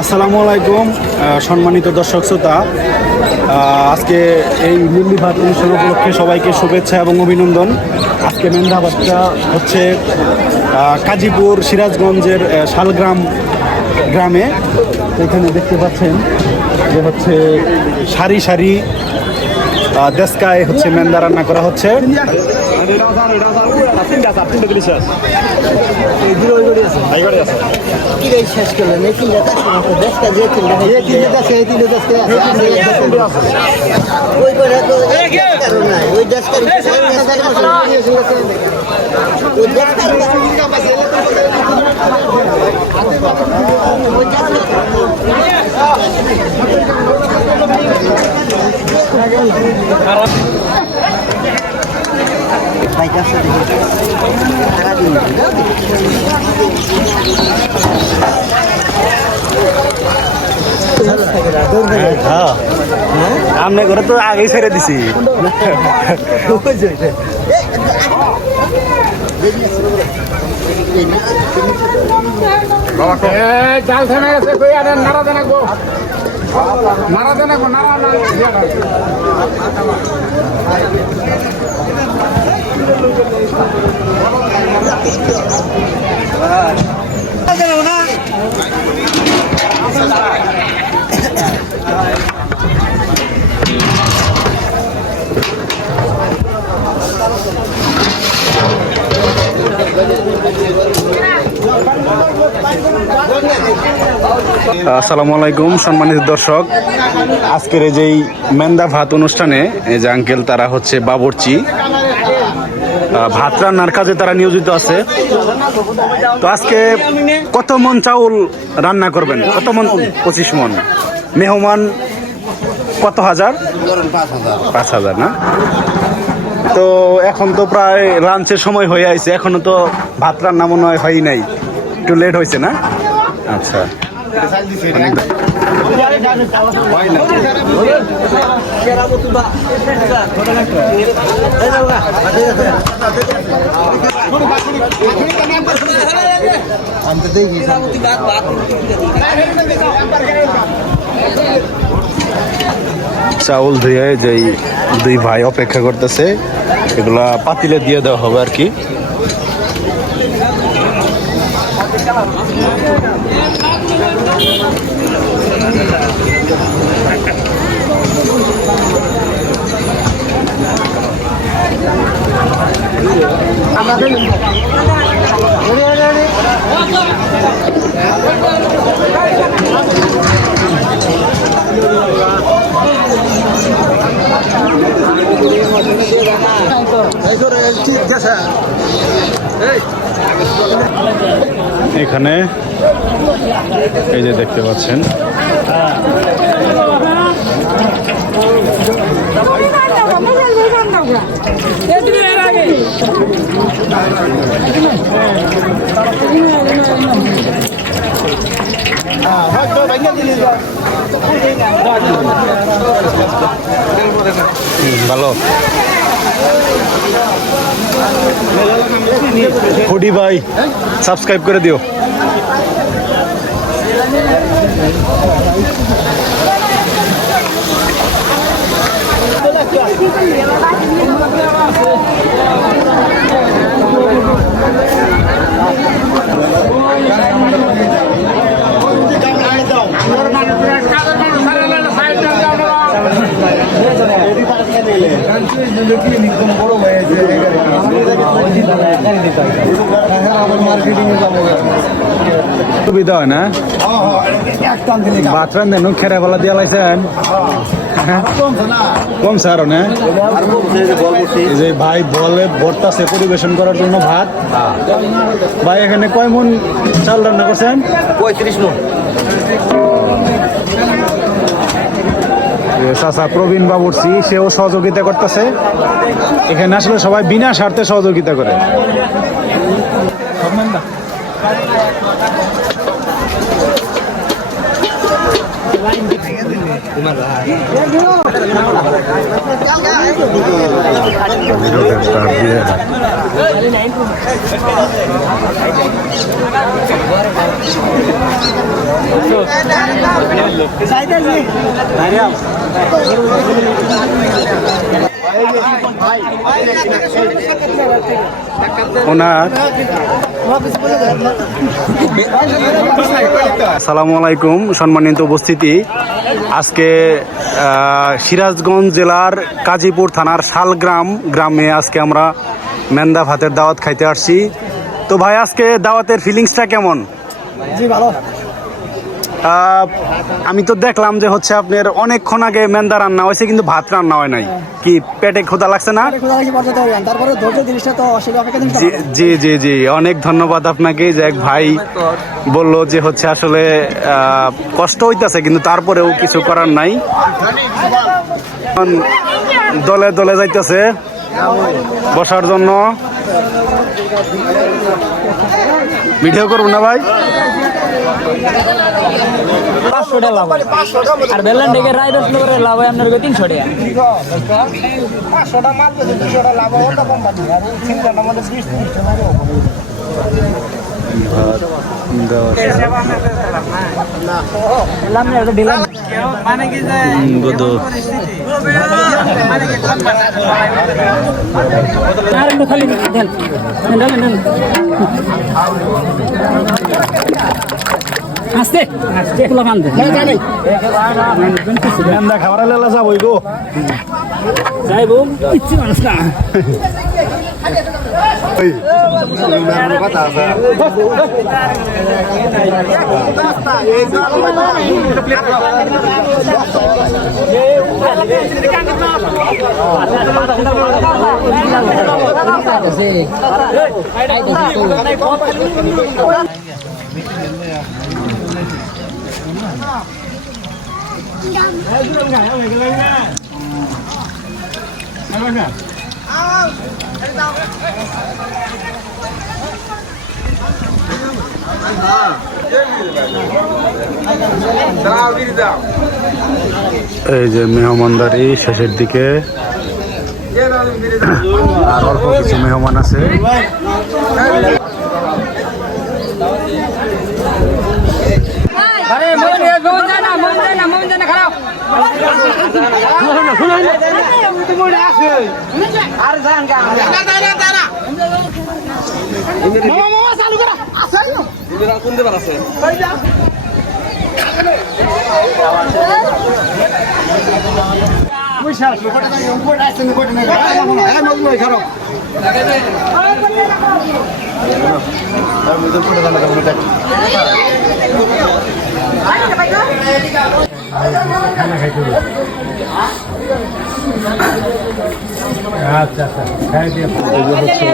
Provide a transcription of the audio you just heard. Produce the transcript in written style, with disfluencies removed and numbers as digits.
আসসালামু আলাইকুম সম্মানিত দর্শক শ্রোতা, আজকে এই লিল্লি ভাত অনুষ্ঠান উপলক্ষে সবাইকে শুভেচ্ছা এবং অভিনন্দন। আজকে মেন্দা ভাতটা হচ্ছে কাজীপুর সিরাজগঞ্জের শালগ্রাম গ্রামে। এখানে দেখতে পাচ্ছেন যে হচ্ছে সারি সারি দেশকায় হচ্ছে মেন্দা রান্না করা হচ্ছে। আমনে করে তো আগেই ছেড়ে দিছি। চাল থেমে গেছে, কই আর নাড়া দেনা গো, নাড়া দেনা গো, নাড়া না আসসালামু আলাইকুম সম্মানিত দর্শক, আজকের এই যেই মেন্দা ভাত অনুষ্ঠানে এই যে আঙ্কেল তারা হচ্ছে বাবুর্চি, ভাত রান্নার কাজে তারা নিয়োজিত আছে। তো আজকে কত মন চাউল রান্না করবেন? কত মন? 25 মন। মেহমান কত হাজার? 5,000 না? তো এখন তো প্রায় লাঞ্চের সময় হয়ে আছে, এখনো তো ভাত রান্না মনে হয় নাই, একটু লেট হয়েছে না? আচ্ছা, চাউল ধুয়ে যেই দুই ভাই অপেক্ষা করতেছে, এগুলা পাতিলে দিয়ে দেওয়া হবে আর কি। এখানে এই যে দেখতে পাচ্ছেন ভালো ফুডি ভাই, সাবস্ক্রাইব করে দিও। সুবিধা হয় না? বাথরাম দেন খেরা বেলা দিয়া লাইছেন কমছে আরো না? এই যে ভাই বলে ভর্তাছে পরিবেশন করার জন্য ভাত। ভাই এখানে কয় মন চাল রান্না করছেন? 35 মন। চাচা প্রবীণ বাবুর্চি, সেও সহযোগিতা করতেছে। এখানে আসলে সবাই বিনা স্বার্থে সহযোগিতা করে। ওনার আসসালামু আলাইকুম সম্মানিত উপস্থিতি। আজকে সিরাজগঞ্জ জেলার কাজীপুর থানার শালগ্রাম গ্রামে আজকে আমরা মেন্দা ভাতের দাওয়াত খাইতে আসছি। তো ভাই আজকে দাওয়াতের ফিলিংসটা কেমন? জি ভালো। আমি তো দেখলাম যে হচ্ছে আপনার অনেকক্ষণ আগে মেন্দা রান্না হয়েছে কিন্তু ভাত রান্না হয় নাই। কি পেটে ক্ষুধা লাগছে না? তারপরে ধৈর্য জিনিসটা তো অপেক্ষা জিনিসটা জি জি জি, অনেক ধন্যবাদ আপনাকে যে এক ভাই বললো যে হচ্ছে আসলে কষ্ট হইতাছে কিন্তু তারপরেও কিছু করার নাই। দলে দলে যাইতেছে বসার জন্য। ভিডিও করবো না ভাই? 500 টাকা লাভ আর বেলান ডেকে রাইড আসলে করে লাভ হয় আপনার 300 টাকা। 500 টাকা মাল 200 টাকা লাভ ওটা কোম্পানি আর 3 টাকা মানে 20 টাকা মানে কি যে খালি আস্তে আস্তে পোলা বান দে জানি মেন্দা খাবার লেলা যাবো গো যাইবো ইচ্ছি মানুষ না এই যে মেহমানদারি শেষের দিকে, আর অল্প কিছু মেহমান আছে। আচ্ছা আচ্ছা খাই দিয়ে বাবুর্চি